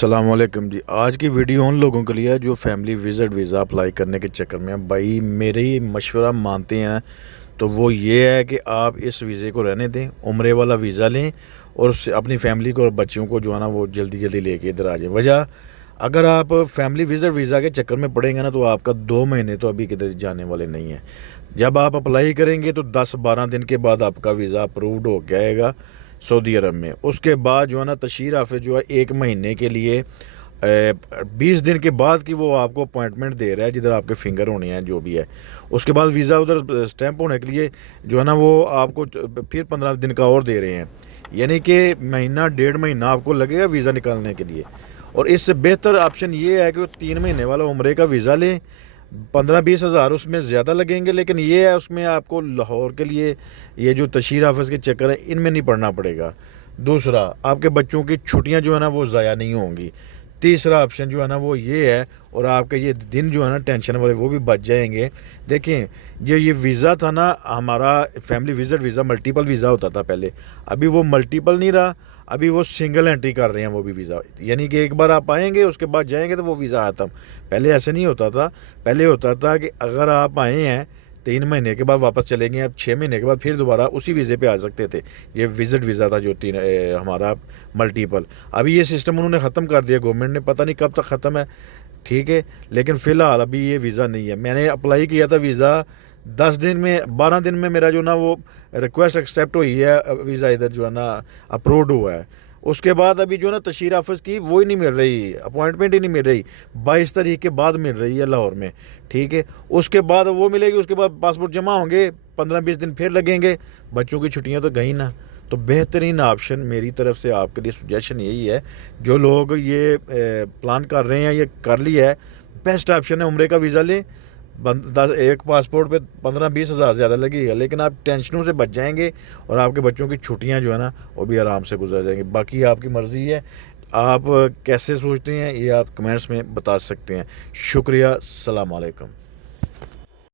अस्सलामुअलैकुम जी। आज की वीडियो उन लोगों के लिए है जो फैमिली विज़िट वीज़ा अप्लाई करने के चक्कर में भाई मेरे ही मशवरा मानते हैं। तो वो ये है कि आप इस वीज़े को रहने दें, उम्रे वाला वीज़ा लें और अपनी फैमिली को और बच्चों को जो है ना वो जल्दी जल्दी लेके इधर आ जाए। वजह, अगर आप फैमिली विज़िट वीज़ा के चक्कर में पड़ेंगे ना तो आपका 2 महीने तो अभी किधर जाने वाले नहीं हैं। जब आप अप्लाई करेंगे तो 10-12 दिन के बाद आपका वीज़ा अप्रूव्ड हो जाएगा सऊदी अरब में। उसके बाद जो है ना तशरीफ़ हाफ़िज़ जो है 1 महीने के लिए 20 दिन के बाद की वो आपको अपॉइंटमेंट दे रहा है जिधर आपके फिंगर होने हैं जो भी है। उसके बाद वीज़ा उधर स्टैंप होने के लिए जो है ना वो आपको फिर 15 दिन का और दे रहे हैं, यानी कि महीना 1.5 महीना आपको लगेगा वीज़ा निकालने के लिए। और इससे बेहतर ऑप्शन ये है कि वो 3 महीने वाला उम्रे का वीज़ा लें। 15-20 हज़ार उसमें ज़्यादा लगेंगे, लेकिन ये है उसमें आपको लाहौर के लिए ये जो तशरीफ़ हाफ़िज़ के चक्कर है इनमें नहीं पड़ना पड़ेगा। दूसरा, आपके बच्चों की छुट्टियां जो है ना वो ज़ाया नहीं होंगी। तीसरा ऑप्शन जो है ना वो ये है, और आपके ये दिन जो है ना टेंशन वाले वो भी बच जाएंगे। देखें, जो ये वीज़ा था ना हमारा family visit visa multiple visa होता था पहले, अभी वो मल्टीपल नहीं रहा, अभी वो सिंगल एंट्री कर रहे हैं वो भी वीज़ा, यानी कि एक बार आप आएंगे उसके बाद जाएंगे तो वो वीज़ा ख़त्म। पहले ऐसे नहीं होता था। पहले होता था कि अगर आप आए हैं 3 महीने के बाद वापस चले गए, अब 6 महीने के बाद फिर दोबारा उसी वीज़े पे आ सकते थे। ये विज़िट वीज़ा था जो हमारा मल्टीपल। अभी ये सिस्टम उन्होंने ख़त्म कर दिया गवर्नमेंट ने, पता नहीं कब तक ख़त्म है, ठीक है। लेकिन फ़िलहाल अभी ये वीज़ा नहीं है। मैंने अप्लाई किया था वीज़ा 10 दिन में, 12 दिन में मेरा जो ना वो रिक्वेस्ट एक्सेप्ट हुई है, वीज़ा इधर जो है ना अप्रूव्ड हुआ है। उसके बाद अभी जो ना तशरीफ़ हाफ़िज़ की वो ही नहीं मिल रही, अपॉइंटमेंट ही नहीं मिल रही। 22 तारीख के बाद मिल रही है लाहौर में, ठीक है। उसके बाद वो मिलेगी, उसके बाद पासपोर्ट जमा होंगे, 15-20 दिन फिर लगेंगे। बच्चों की छुट्टियां तो गई ना। तो बेहतरीन ऑप्शन मेरी तरफ से आपके लिए सुजेशन यही है, जो लोग ये प्लान कर रहे हैं, ये कर लिया है, बेस्ट ऑप्शन है उम्रे का वीज़ा लें। एक पासपोर्ट पे 15-20 हज़ार ज़्यादा लगेगा, लेकिन आप टेंशनों से बच जाएंगे और आपके बच्चों की छुट्टियां जो है ना वो भी आराम से गुजर जाएंगी। बाकी आपकी मर्ज़ी है, आप कैसे सोचते हैं ये आप कमेंट्स में बता सकते हैं। शुक्रिया, अस्सलाम वालेकुम।